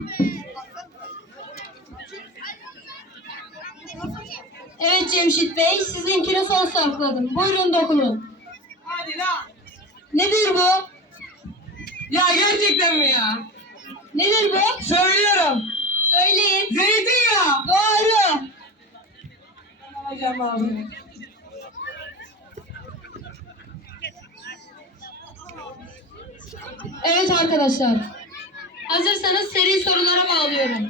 Evet Cemşit Bey, sizinkini son sakladım. Buyurun dokunun. Hadi lan. Nedir bu? Ya gerçekten mi ya? Nedir bu? Söylüyorum. Söyleyin. Zeytinyağı. Doğru. Hocam abi. Evet arkadaşlar. Hazırsanız seri sorulara bağlıyorum.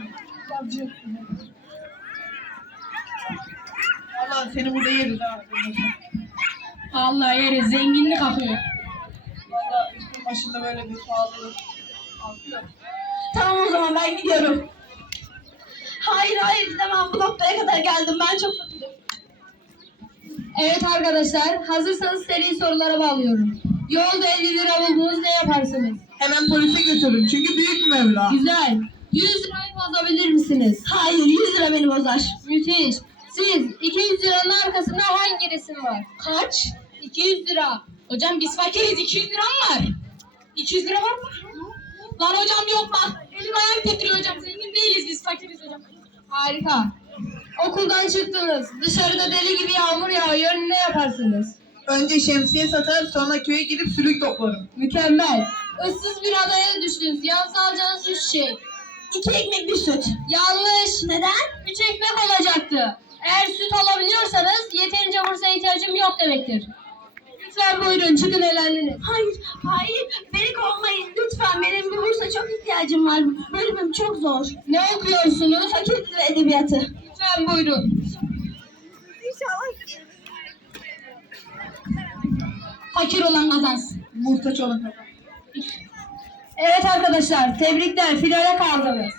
Allah seni burada yeriz ha. Allah yeri zenginlik akıyor. Valla üstün başında böyle bir pahalılık artıyor. Tamam o zaman ben gidiyorum. Hayır gidemem, bu noktaya kadar geldim, ben çok mutluyum. Evet arkadaşlar, hazırsanız seri sorulara bağlıyorum. Yolda 50 lira buldunuz, ne yaparsınız? Hemen polise götürün çünkü büyük bir meblağ. Güzel. 100 lirayı bozabilir misiniz? Hayır, 100 lira beni bozar. Müthiş. Siz 200 liranın arkasında hangi resim var? Kaç? 200 lira. Hocam biz fakiriz, 200 liram var. 200 lira var mı? Lan hocam yok bak. Elim ayağım titriyor hocam. Zengin değiliz biz, fakiriz hocam. Harika. Okuldan çıktınız. Dışarıda deli gibi yağmur yağıyor. Ne yaparsınız? Önce şemsiye satar sonra köye gidip sülük toplarım. Mükemmel. Issız bir adaya düştünüz. Yanınıza alacağınız 3 şey. 2 ekmek bir süt. Yanlış. Neden? 3 ekmek olacaktı. Eğer süt alabiliyorsanız yeterince bursa ihtiyacım yok demektir. Lütfen buyurun çıkın elendiniz. Hayır. Beni kovmayın lütfen. Benim bir bursa çok ihtiyacım var. Bölümüm çok zor. Ne okuyorsunuz? Fakültü ve edebiyatı. Lütfen buyurun. Fakir olan kazansın. Muhtaç olan kadar. Evet arkadaşlar, tebrikler. Finale kaldınız.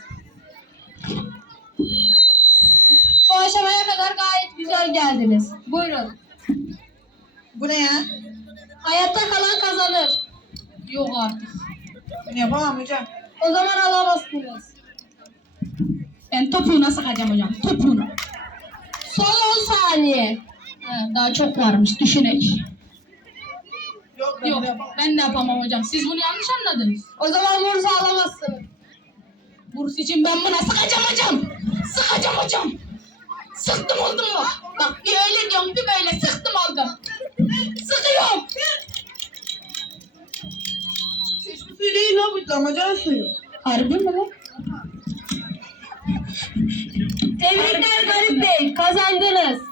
Bu aşamaya kadar gayet güzel geldiniz. Buyurun. Bu ne ya? Hayatta kalan kazanır. Yok artık. Bunu yapamam hocam. O zaman alamazsınız. Ben topuğuna sıkacağım hocam. Topuğuna. Son 10 saniye. Daha çok varmış, düşünek. Yok ben Yok, bunu yapamam. ben de yapamam hocam. Siz bunu yanlış anladınız. O zaman bursa alamazsınız. Burs için ben buna sıkacağım hocam. Sıkacağım hocam. Sıktım oldum mu? Bak bir öyle diyorum bir böyle sıktım oldum. Sıkıyorum. Çeşme suyu değil lan bu damacana suyu. Harbi mi lan? Tebrikler Garip Bey. Kazandınız.